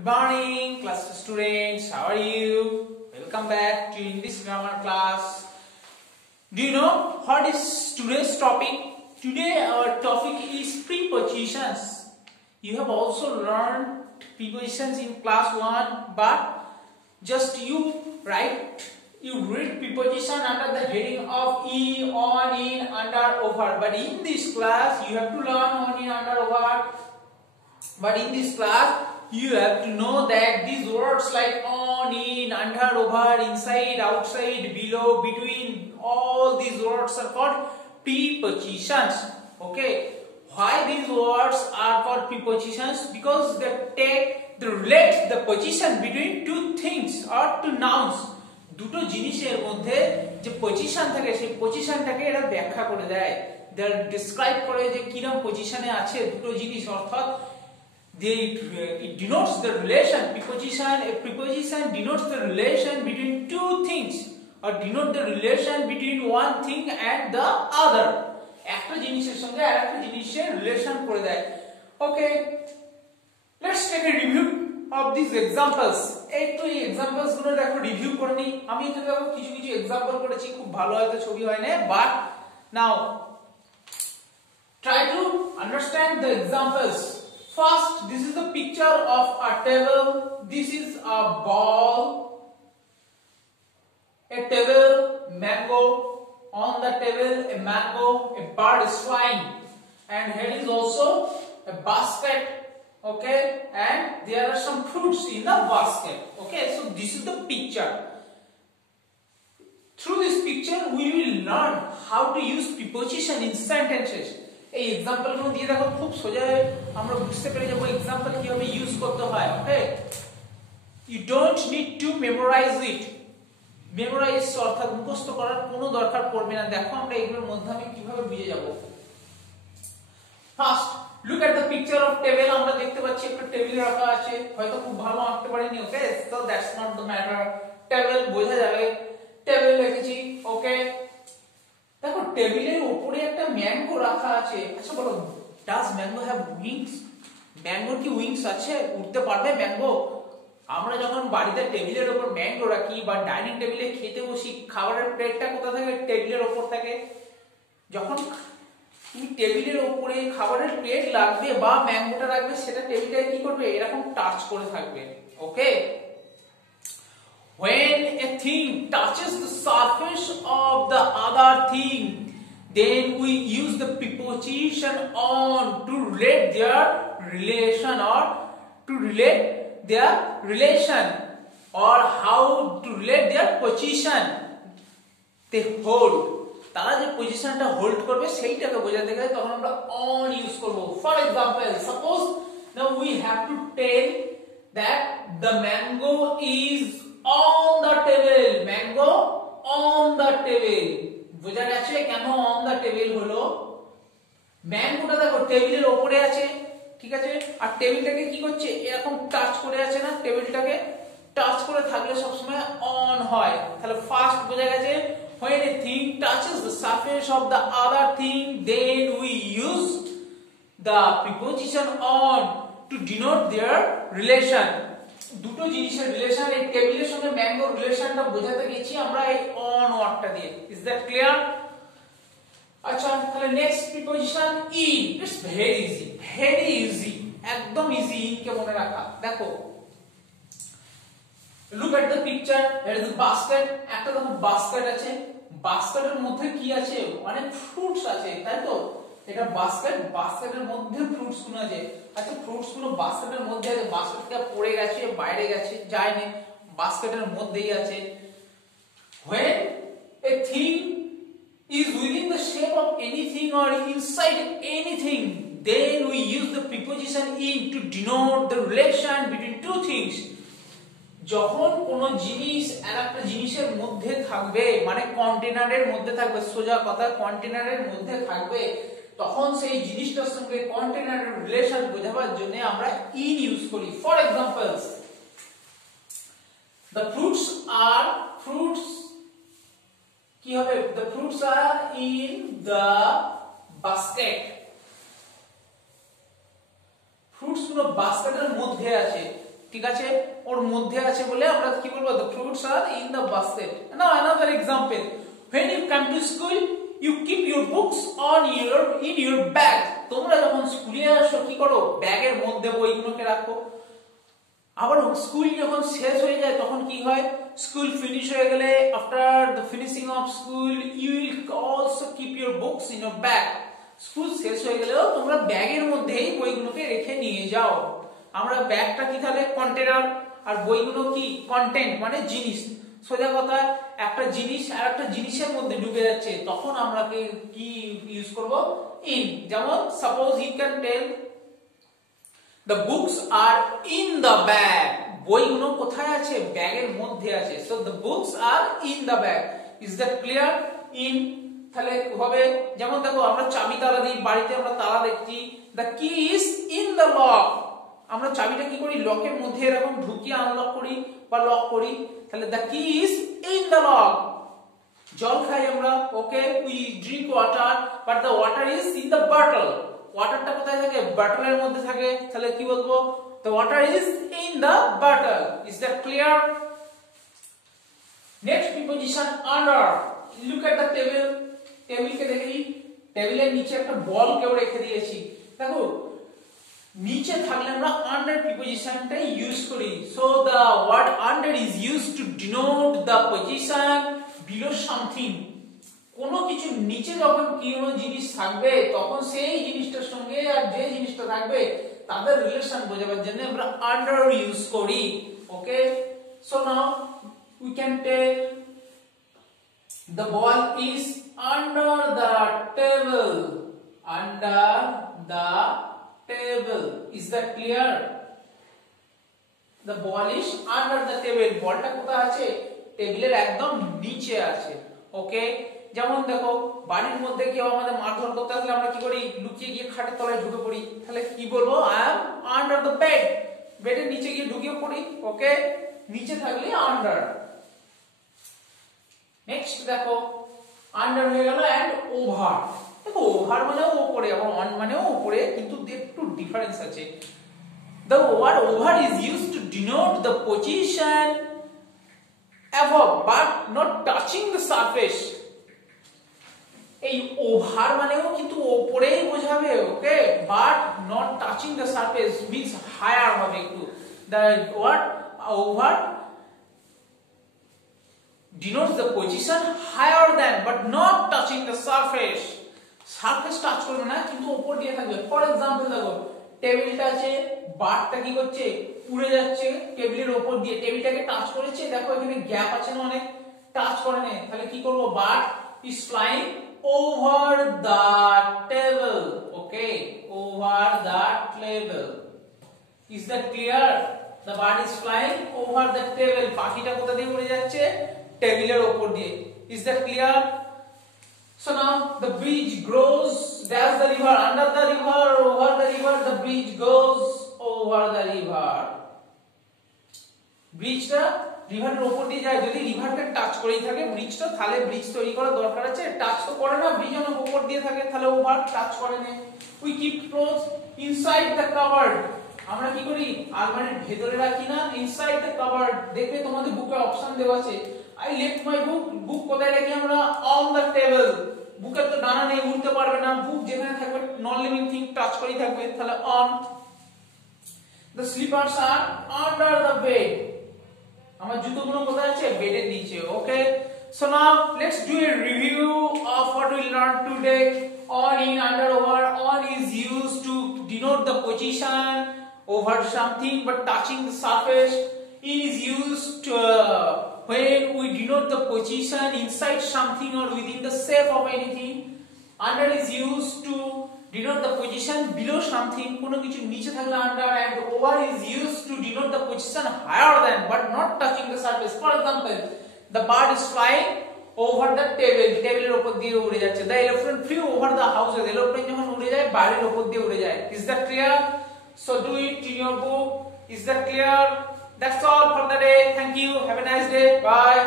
Good morning, class students. How are you? Welcome back to English grammar class. Do you know what is today's topic? Today our topic is prepositions. You have also learned prepositions in class 1, but just you read preposition under the heading of e, on, in, under, over. But in this class you have to learn on, in, under, over. But in this class you have to know that these words like on, in, under, over, inside, outside, below, between, all these words are called prepositions. Okay, why these words are called prepositions? Because they relate the position between two things or two nouns. দুটো জিনিসের মধ্যে যে পজিশন থাকে সেই পজিশনটাকে এরা ব্যাখ্যা করে দেয়, they describe করে যে কিরকম পজিশনে আছে দুটো জিনিস, অর্থাৎ it denotes the relation. A preposition denotes the relation between two things or denote the relation between one thing and the other. একটা জিনিসের সঙ্গে আরেকটা জিনিসের রিলেশন করে দেয়। Okay, let's take a review of these examples. একটু এই এক্সাম্পলস গুলো দেখো, রিভিউ করে নি। আমি এখানে দেখো কিছু কিছু এক্সাম্পল করেছি, খুব ভালো হয়তো ছবি হয় না, but now try to understand the examples. First, this is the picture of a table. This is a ball, a table, mango. On the table, a mango, a bird is flying, and here is also a basket. Okay, and there are some fruits in the basket. Okay, so this is the picture. Through this picture, we will learn how to use preposition in sentences. এই एग्जांपल গুলো দিয়ে দেখো খুব সোজা আমরা বুঝতে পেরে যাব एग्जांपल কিভাবে ইউজ করতে হয়। Okay, you don't need to memorize it. Memorize অর্থাৎ মুখস্থ করার কোনো দরকার পড়বে না। দেখো আমরা এগুলোর মধ্যে আমি কিভাবে বুঝে যাব। First, look at the picture of table. আমরা দেখতে পাচ্ছি একটা টেবিল রাখা আছে, হয়তো খুব ভালো আঁকতে পারিনি। ওকে, so that's not the matter. Table বোঝা যাবে, টেবিল রেখেছি। ওকে, দেখো টেবিলের উপরে একটা ম্যাঙ্গো রাখা আছে। আচ্ছা বলো, does mango have wings? ম্যাঙ্গোর কি উইংস আছে? উড়তে পারবে ম্যাঙ্গো? আমরা যখন বাড়িতে টেবিলের উপর ম্যাঙ্গো রাখি বা ডাইনিং টেবিলে খেতে বসি, খাবারের প্লেটটা কোথা থাকে? টেবিলের উপর থাকে। যখন তুমি টেবিলের উপরে খাবারের প্লেট রাখবে বা ম্যাঙ্গোটা রাখবে, সেটা টেবিলটাকে কি করবে? এরকম টাচ করে থাকবে। ওকে, when a thing touches the surface of the other thing, then we use the preposition on to relate their relation or to relate their relation or how to relate their position they hold. তারা যে পজিশনটা হোল্ড করবে সেইটাকে বোঝাতে গেলে তখন আমরা on use করব। For example, suppose now we have to tell that the mango is on the table. Mango on the table. বোঝা গেছে কেন on the table হলো? ম্যাঙ্গোটা দেখো টেবিলের উপরে আছে, ঠিক আছে, আর টেবিলটাকে কি করছে? এরকম টাচ করে আছে না? টেবিলটাকে টাচ করে থাকলে সবসময় অন হয়। তাহলে ফার্স্ট বোঝা গেছে, when a thing touches the surface of the other thing, then we use the preposition on to denote their relation. দুটো জিনিসের রিলেশন, এই টেবিলের সঙ্গে ম্যাঙ্গোর রিলেশনটা বোঝাতে গেছি আমরা এই অন ওয়ার্ডটা দিয়ে। Is that clear? আচ্ছা, তাহলে next preposition in. It's very easy, একদম ইজি ইন কে মনে রাখা। দেখো, look at the picture, here is the basket. একটা দেখো বাস্কেট আছে, বাস্কেটের মধ্যে কি আছে? অনেক ফ্রুটস আছে, তাই তো? এটা বাস্কেট, বাস্কেটের মধ্যে ফ্রুটস গুলো আছে। আচ্ছা, ফ্রুটস গুলো বাস্কেটের মধ্যে আছে, বাস্কেট থেকে পড়ে গেছে, বাইরে গেছে, যায়নি, বাস্কেটের মধ্যেই আছে। when a thing is within the shape of anything or inside anything, then we use the preposition in to denote the relation between two things. যখন কোন জিনিস আরেকটা জিনিসের মধ্যে থাকবে, মানে কন্টেনারের মধ্যে থাকবে, সোজা কথা কন্টেনারের মধ্যে থাকবে, তখন সেই জিনিসটার সঙ্গে কন্টেনারের রিলেশন বোঝাবার জন্য আমরা ইন ইউজ করি। ফর এক্সাম্পলস, the fruits কি হবে? the fruits are in the basket. Fruits গুলো বাস্কেটের মধ্যে আছে। ঠিক আছে, ওর মধ্যে আছে বলে আমরা কি বলবো, the fruits are in the basket. Now another example, when you come to school you keep your books in your bag. তোমরা যখন স্কুলে আসো কি করো, ব্যাগের মধ্যে বইগুলোকে রাখো। আবার স্কুল যখন শেষ হয়ে যায় তখন কি হয়, স্কুল ফিনিশ হয়ে গেলে after the finishing of school you will also keep your books in your bag. School শেষ হয়ে গেলেও তোমরা ব্যাগের মধ্যেই বইগুলোকে রেখে নিয়ে যাও। আমরা ব্যাগটা কি তাহলে কন্টেনার, আর বইগুলো কি কন্টেন্ট মানে জিনিস। সোজা কথা, একটা জিনিস আর একটা জিনিসের মধ্যে ঢুকে যাচ্ছে, তখন আমরা কি ইউজ করব, ইন। যেমন suppose you can tell the books are in the bag. বইগুলো কোথায় আছে, ব্যাগের মধ্যে আছে। so the books are in the bag. is that clear? in তাহলে হবে, যেমন দেখো আমরা চাবি তালা দিই, বাড়িতে আমরা তালা দেখছি, the key is in the lock. আমরা চাবিটা কি করি, লকের মধ্যে এরকম ঢুকিয়ে আনলক করি বা লক করি, তাহলে the key is in the lock. জল খাই আমরা, ওকে, we drink water but the water is in the bottle. ওয়াটারটা কোথায় থাকে, বটলের মধ্যে থাকে, তাহলে কি বলবো, the water is in the bottle. is that clear? next preposition under. look at the table. টেবিলকে দেখি, টেবিলের নিচে একটা বল কেউ রেখে দিয়েছি। দেখো নিচে থাকলে আমরা under prepositionটা ইউজ করি। so the word under is used to denote the position below something. কোনো কিছু নিচে যখন কোনো জিনিস থাকবে তখন সেই জিনিসটার সঙ্গে আর যে জিনিসটা থাকবে তাদের রিলেশন বোঝাবার জন্য আমরা under ইউজ করি। ওকে, so now we can take the ball is under the table. under the table. is that clear? the ball is under the table. বলটা কোথায় আছে, টেবিলের একদম নিচে আছে। ওকে, যেমন দেখো বাড়ির মধ্যে কেউ আমাদের মারধর করতে আসলে আমরা কি করি, লুকিয়ে গিয়ে খাটের তলায় ঢুকে পড়ি, তাহলে কি বলবো, I am under the bed. বেডের নিচে গিয়ে ঢুকে পড়ি। ওকে, নিচে থাকলে আন্ডার। নেক্সট দেখো আন্ডার হয়ে গেল এন্ড ওভার। দেখো ওভার মানেও উপরে, আবার অন মানেও উপরে, কিন্তু একটু ডিফারেন্স আছে। the word over is used to denote the position above but not touching the surface. এই ওভার মানেও কিন্তু উপরেই বোঝাবে, okay, but not touching the surface means higher হবে একটু। the word over denotes the position higher than but not touching the surface. Surface touch করবে না কিন্তু উপর দিয়ে থাকবে। ফর এক্সাম্পল দেখো টেবিলটা আছে, বারটা কি করছে, উড়ে যাচ্ছে টেবিলের উপর দিয়ে, টেবিলটাকে টাচ করেছে, দেখো এখানে গ্যাপ আছে না অনেক, টাচ করে না, তাহলে কি করব, bird is flying over the table. okay, over the table. is that clear? the bird is flying over the table. পাখিটা কোথা দিয়ে উড়ে যাচ্ছে, টেবিলের উপর দিয়ে। is that clear? so now the bridge grows down the river, under the river, over the river, the bridge goes over the river. ব্রিজটা রিভারের উপর দিয়ে যায়, যদি রিভারকে টাচ করেই থাকে ব্রিজটা, তাহলে ব্রিজ তৈরি করার দরকার আছে। টাচ তো করে না, ব্রিজ অনেক উপর দিয়ে থাকে, তাহলে ওভার টাচ করে না। We keep clothes inside the covered. আমরা কি করি, আলমারির ভেতরে রাখি না, ইনসাইড দ্য কাভার্ড। দেখবে তোমাদের বুকে অপশন দেওয়া আছে, আই লেফট মাই বুক। বুক কোথায় রাখি আমরা, অন দ্য টেবিল। বুকের তো ডানা নেই, উঠতে পারবে না, বুক যেখানে থাকবে নন লিভিং থিং টাচ করেই থাকবে, তাহলে on. the slippers are under the bed. আমার জুতোগুলো কোথায় আছে, বেডের নিচে। ওকে, so now let's do a review of what we learned today. on, in, under, over. on is used to denote the position over something but touching the surface. in is used to, when we denote the position inside something or within the shape of anything. under is used to denote the position below something, কোনো কিছু নিচে থাকলে under, and over is used to denote the position higher than but not touching the surface. for example, the bird is flying over the table. টেবিলের উপর দিয়ে উড়ে যাচ্ছে। the elephant flew over the houses. Aeroplane যখন উড়ে যায় বাড়ির উপর দিয়ে উড়ে যায়। is that clear? so do it in your book. is that clear? that's all for the day. thank you. have a nice day. bye.